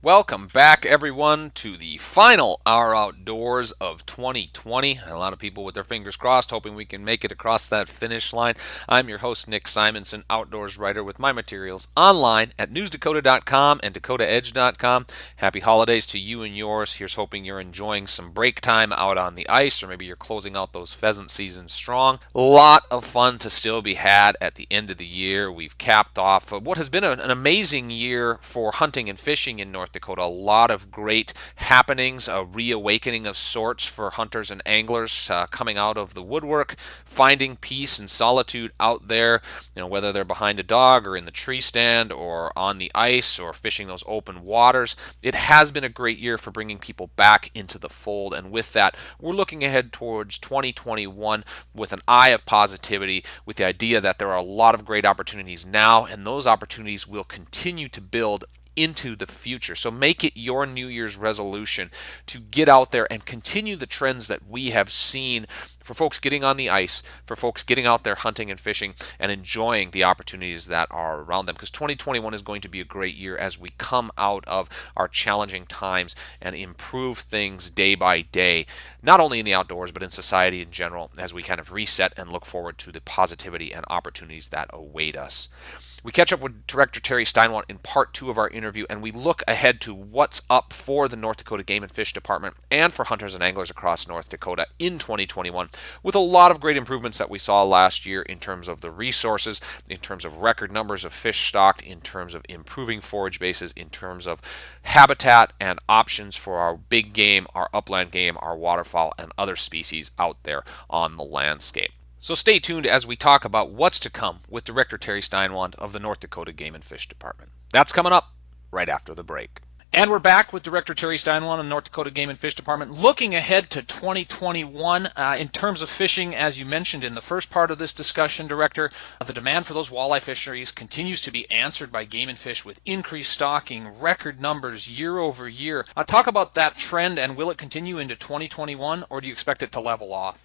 Welcome back, everyone, to the final Hour Outdoors of 2020. A lot of people with their fingers crossed, hoping we can make it across that finish line. I'm your host, Nick Simonson, outdoors writer with my materials online at newsdakota.com and dakotaedge.com. Happy holidays to you and yours. Here's hoping you're enjoying some break time out on the ice, or maybe you're closing out those pheasant seasons strong. A lot of fun to still be had at the end of the year. We've capped off what has been an amazing year for hunting and fishing in North Dakota. A lot of great happenings, a reawakening of sorts for hunters and anglers coming out of the woodwork, finding peace and solitude out there, whether they're behind a dog or in the tree stand or on the ice or fishing those open waters. It has been a great year for bringing people back into the fold, and with that, we're looking ahead towards 2021 with an eye of positivity, with the idea that there are a lot of great opportunities now, and those opportunities will continue to build into the future. So make it your New Year's resolution to get out there and continue the trends that we have seen for folks getting on the ice, for folks getting out there hunting and fishing and enjoying the opportunities that are around them. Because 2021 is going to be a great year as we come out of our challenging times and improve things day by day, not only in the outdoors, but in society in general, as we kind of reset and look forward to the positivity and opportunities that await us. We catch up with Director Terry Steinwand in part two of our interview, and we look ahead to what's up for the North Dakota Game and Fish Department and for hunters and anglers across North Dakota in 2021, with a lot of great improvements that we saw last year in terms of the resources, in terms of record numbers of fish stocked, in terms of improving forage bases, in terms of habitat and options for our big game, our upland game, our waterfowl, and other species out there on the landscape. So stay tuned as we talk about what's to come with Director Terry Steinwand of the North Dakota Game and Fish Department. That's coming up right after the break. And we're back with Director Terry Steinwand of the North Dakota Game and Fish Department, looking ahead to 2021 in terms of fishing. As you mentioned in the first part of this discussion, Director, the demand for those walleye fisheries continues to be answered by game and fish with increased stocking, record numbers year over year. Talk about that trend, and will it continue into 2021, or do you expect it to level off?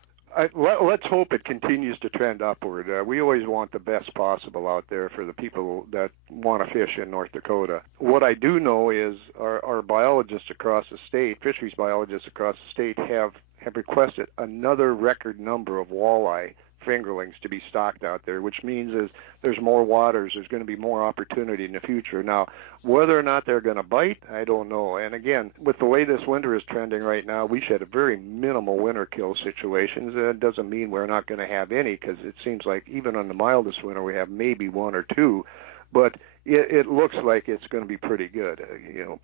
Let's hope it continues to trend upward. We always want the best possible out there for the people that want to fish in North Dakota. What I do know is our biologists across the state, fisheries biologists across the state, have requested another record number of walleye fingerlings to be stocked out there, which means is there's more waters, there's going to be more opportunity in the future. Now, whether or not they're going to bite, I don't know. And again, with the way this winter is trending right now, we should have very minimal winter kill situations. It doesn't mean we're not going to have any, because it seems like even on the mildest winter we have maybe one or two, but it looks like it's going to be pretty good.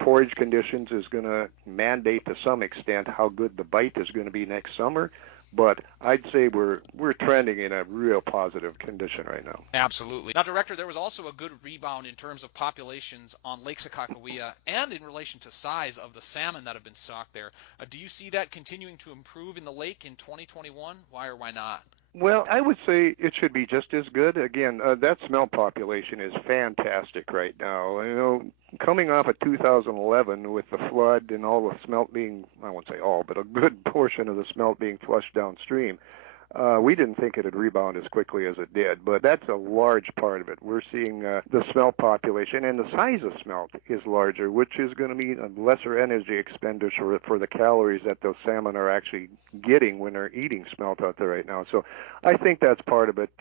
Forage conditions is going to mandate to some extent how good the bite is going to be next summer. But I'd say we're trending in a real positive condition right now. Absolutely. Now, Director, there was also a good rebound in terms of populations on Lake Sakakawea and in relation to size of the salmon that have been stocked there. Do you see that continuing to improve in the lake in 2021? Why or why not? Well, I would say it should be just as good. Again, that smelt population is fantastic right now. Coming off of 2011 with the flood and all the smelt being, I won't say all, but a good portion of the smelt being flushed downstream, we didn't think it would rebound as quickly as it did, but that's a large part of it. We're seeing the smelt population, and the size of smelt is larger, which is going to mean a lesser energy expenditure for the calories that those salmon are actually getting when they're eating smelt out there right now. So I think that's part of it.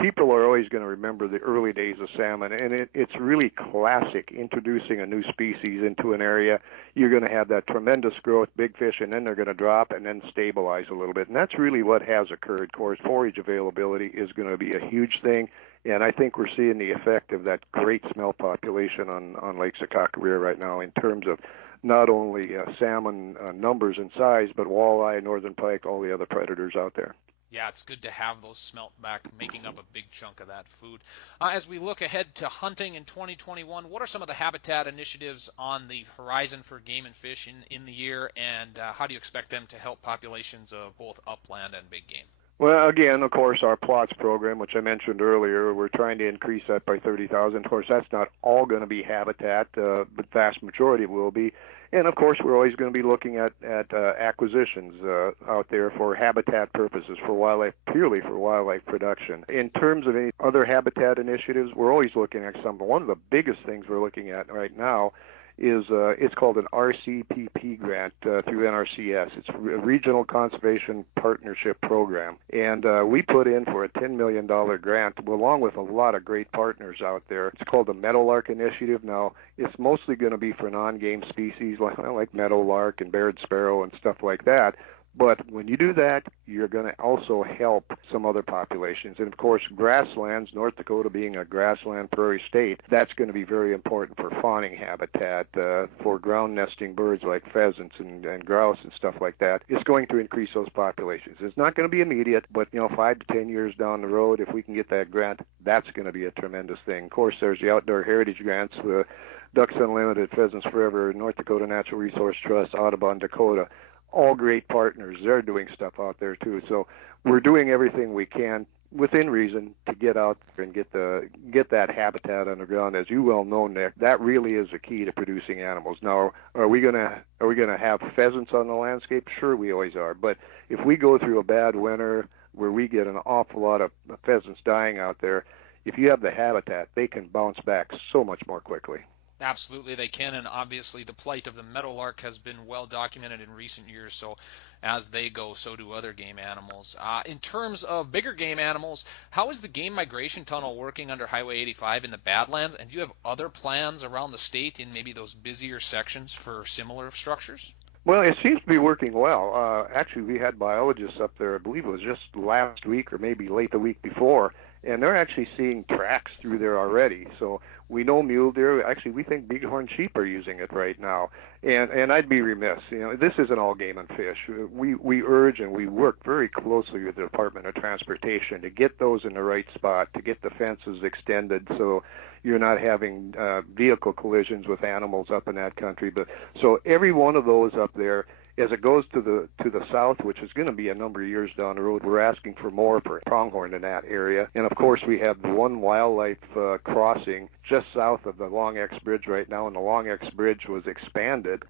People are always going to remember the early days of salmon, and it's really classic introducing a new species into an area. You're going to have that tremendous growth, big fish, and then they're going to drop and then stabilize a little bit. And that's really what has occurred. Of course, forage availability is going to be a huge thing, and I think we're seeing the effect of that great smelt population on Lake Sakakawea right now in terms of not only salmon numbers and size, but walleye, northern pike, all the other predators out there. Yeah, it's good to have those smelt back, making up a big chunk of that food. As we look ahead to hunting in 2021, what are some of the habitat initiatives on the horizon for game and fish in the year, and how do you expect them to help populations of both upland and big game? Well, again, of course, our plots program, which I mentioned earlier, we're trying to increase that by 30,000. Of course, that's not all going to be habitat, but vast majority will be. And of course, we're always going to be looking at acquisitions out there for habitat purposes, for wildlife, purely for wildlife production. In terms of any other habitat initiatives, we're always looking at some. One of the biggest things we're looking at right now is it's called an RCPP grant through NRCS. It's a Regional Conservation Partnership Program, and we put in for a $10 million grant along with a lot of great partners out there. It's called the Meadowlark Initiative. Now, it's mostly going to be for non-game species like meadowlark and barred sparrow and stuff like that. But when you do that, you're going to also help some other populations. And, of course, grasslands, North Dakota being a grassland prairie state, that's going to be very important for fawning habitat, for ground nesting birds like pheasants and grouse and stuff like that. It's going to increase those populations. It's not going to be immediate, but, 5 to 10 years down the road, if we can get that grant, that's going to be a tremendous thing. Of course, there's the Outdoor Heritage Grants, Ducks Unlimited, Pheasants Forever, North Dakota Natural Resource Trust, Audubon, Dakota. All great partners. They're doing stuff out there too. So we're doing everything we can within reason to get out there and get that habitat underground. As you well know, Nick, that really is the key to producing animals. Now, are we gonna have pheasants on the landscape? Sure, we always are. But if we go through a bad winter where we get an awful lot of pheasants dying out there, if you have the habitat, they can bounce back so much more quickly. Absolutely, they can, and obviously the plight of the meadowlark has been well documented in recent years, so as they go, so do other game animals. In terms of bigger game animals, how is the game migration tunnel working under Highway 85 in the Badlands, and do you have other plans around the state in maybe those busier sections for similar structures? Well, it seems to be working well. Actually, we had biologists up there, I believe it was just last week or maybe late the week before, and they're actually seeing tracks through there already. So we know mule deer. Actually, we think bighorn sheep are using it right now. And I'd be remiss. This isn't all game and fish. We urge and we work very closely with the Department of Transportation to get those in the right spot, to get the fences extended so you're not having vehicle collisions with animals up in that country. But so every one of those up there, as it goes to the south, which is going to be a number of years down the road, we're asking for more for pronghorn in that area. And of course, we have the one wildlife crossing just south of the Long X Bridge right now, and the Long X Bridge was expanded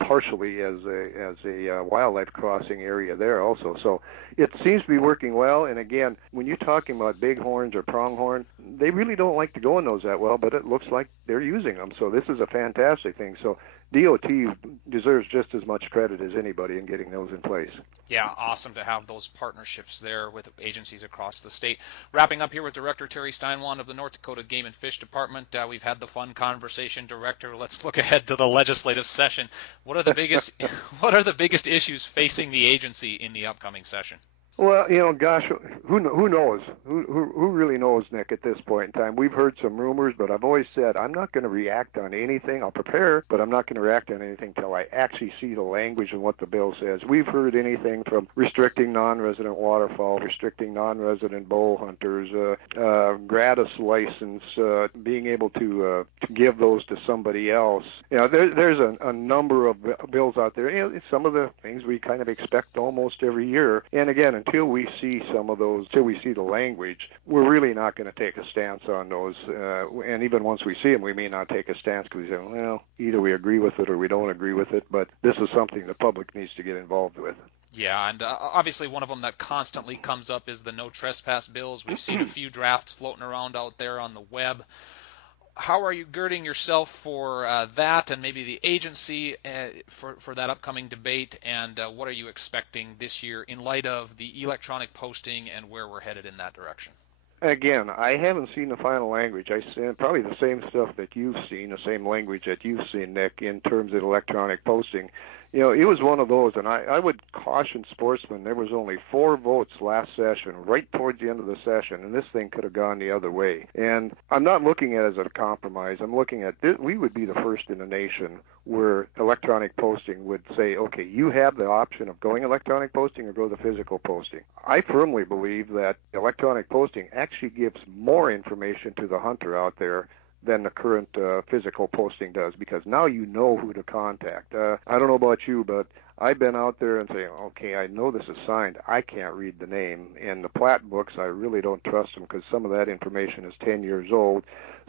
partially as a wildlife crossing area there also. So it seems to be working well. And again, when you're talking about bighorns or pronghorn, they really don't like to go in those that well, but it looks like they're using them. So this is a fantastic thing. So DOT deserves just as much credit as anybody in getting those in place. Yeah, awesome to have those partnerships there with agencies across the state. Wrapping up here with Director Terry Steinwand of the North Dakota Game and Fish Department. We've had the fun conversation, Director. Let's look ahead to the legislative session. What are the biggest issues facing the agency in the upcoming session? Well, gosh, who knows? Who really knows, Nick, at this point in time? We've heard some rumors, but I've always said I'm not going to react on anything. I'll prepare, but I'm not going to react on anything until I actually see the language and what the bill says. We've heard anything from restricting non-resident waterfowl, restricting non-resident bow hunters, gratis license, being able to give those to somebody else. There's a number of bills out there. Some of the things we kind of expect almost every year. And again, until we see some of those, until we see the language, we're really not going to take a stance on those. And even once we see them, we may not take a stance because we say, well, either we agree with it or we don't agree with it. But this is something the public needs to get involved with. Yeah, and obviously one of them that constantly comes up is the no trespass bills. We've seen a few drafts floating around out there on the web. How are you girding yourself for that and maybe the agency for that upcoming debate, and what are you expecting this year in light of the electronic posting and where we're headed in that direction? Again, I haven't seen the final language. I see probably the same stuff that you've seen, the same language that you've seen, Nick, in terms of electronic posting. It was one of those, and I would caution sportsmen, there was only 4 votes last session, right towards the end of the session, and this thing could have gone the other way. And I'm not looking at it as a compromise. I'm looking at this. We would be the first in the nation where electronic posting would say, okay, you have the option of going electronic posting or go the physical posting. I firmly believe that electronic posting actually gives more information to the hunter out there than the current physical posting does, because now you know who to contact. I don't know about you, but I've been out there and saying, okay, I know this is signed. I can't read the name. And the plat books, I really don't trust them because some of that information is 10 years old.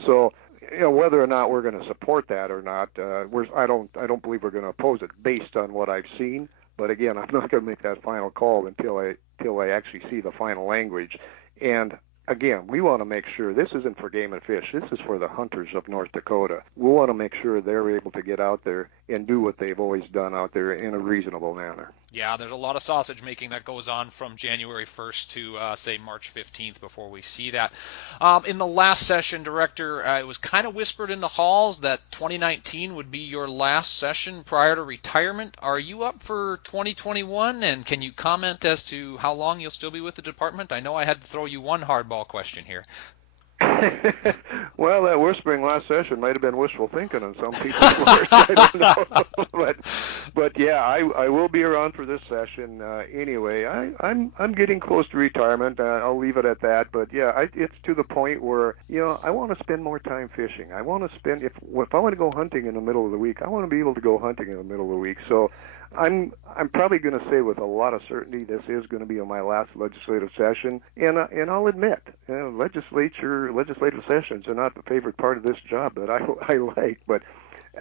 So, whether or not we're going to support that or not, I don't believe we're going to oppose it based on what I've seen. But again, I'm not going to make that final call until I actually see the final language. And again, we want to make sure this isn't for game and fish. This is for the hunters of North Dakota. We want to make sure they're able to get out there and do what they've always done out there in a reasonable manner. Yeah, there's a lot of sausage making that goes on from January 1st to, say, March 15th before we see that. In the last session, Director, it was kind of whispered in the halls that 2019 would be your last session prior to retirement. Are you up for 2021, and can you comment as to how long you'll still be with the department? I know I had to throw you one hardball question here. Well, that whispering last session might have been wishful thinking on some people's part. I don't know, but yeah, I will be around for this session anyway. I'm getting close to retirement. I'll leave it at that. But yeah, it's to the point where I want to spend more time fishing. I want to spend if I want to go hunting in the middle of the week, I want to be able to go hunting in the middle of the week. So I'm probably going to say with a lot of certainty this is going to be my last legislative session, and I'll admit, legislative sessions are not the favorite part of this job that I like, but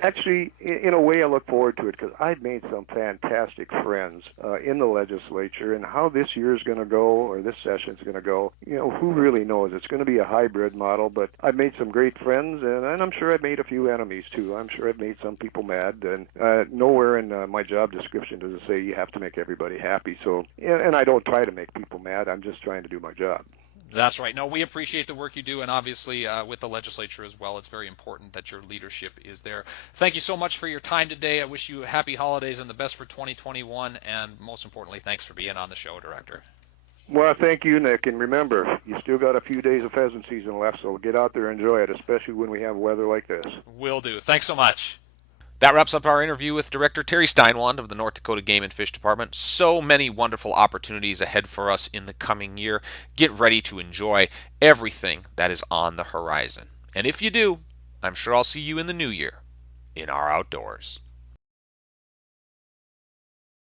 actually, in a way, I look forward to it because I've made some fantastic friends in the legislature, and how this year is going to go or this session is going to go, who really knows? It's going to be a hybrid model, but I've made some great friends, and I'm sure I've made a few enemies too. I'm sure I've made some people mad, and nowhere in my job description does it say you have to make everybody happy. So, and I don't try to make people mad. I'm just trying to do my job. That's right. No, we appreciate the work you do, and obviously with the legislature as well, it's very important that your leadership is there. Thank you so much for your time today. I wish you happy holidays and the best for 2021, and most importantly, thanks for being on the show, Director. Well, thank you, Nick, and remember, you still got a few days of pheasant season left, so get out there and enjoy it, especially when we have weather like this. Will do. Thanks so much. That wraps up our interview with Director Terry Steinwand of the North Dakota Game and Fish Department. So many wonderful opportunities ahead for us in the coming year. Get ready to enjoy everything that is on the horizon. And if you do, I'm sure I'll see you in the new year in our outdoors.